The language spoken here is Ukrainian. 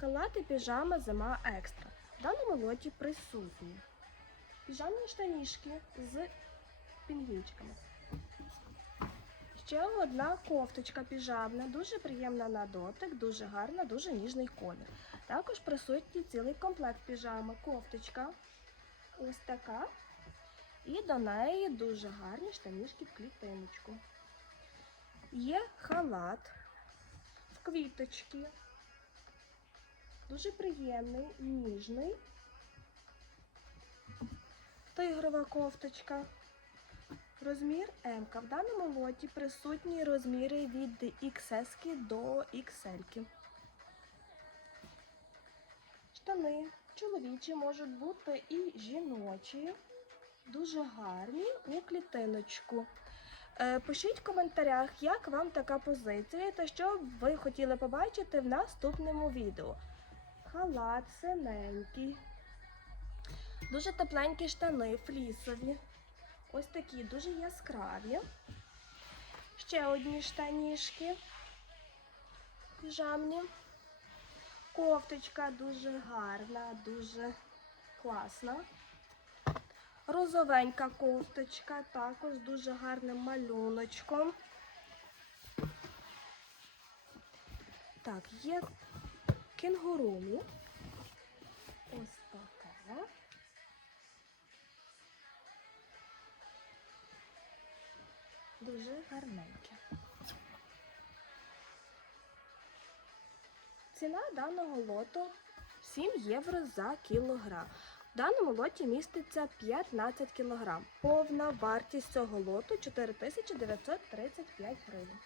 Халат і піжама зима екстра. В даному лоті присутні. Піжамні штанішки з пінгвінчиками. Ще одна кофточка піжамна, дуже приємна на дотик, дуже гарна, дуже ніжний колір. Також присутній цілий комплект піжами. Кофточка ось така. І до неї дуже гарні штанішки в клітиночку. Є халат в квіточки. Дуже приємний, ніжний. Тигрова кофточка. Розмір М. В даному лоті присутні розміри від XS до XL. Штани чоловічі можуть бути і жіночі, дуже гарні у клітиночку. Е, Пишіть в коментарях, як вам така позиція та що б ви хотіли побачити в наступному відео. Халат синенький, дуже тепленькі штани, флісові. Ось такі дуже яскраві. Ще одні штанішки піжамні. Кофточка дуже гарна, дуже класна. Розовенька кофточка, також дуже гарним малюночком. Так, є кенгурумі. Ось така. Дуже гарненьке. Ціна даного лоту 7 євро за кілограм. В даному лоті міститься 15 кілограм. Повна вартість цього лоту 4935 гривень.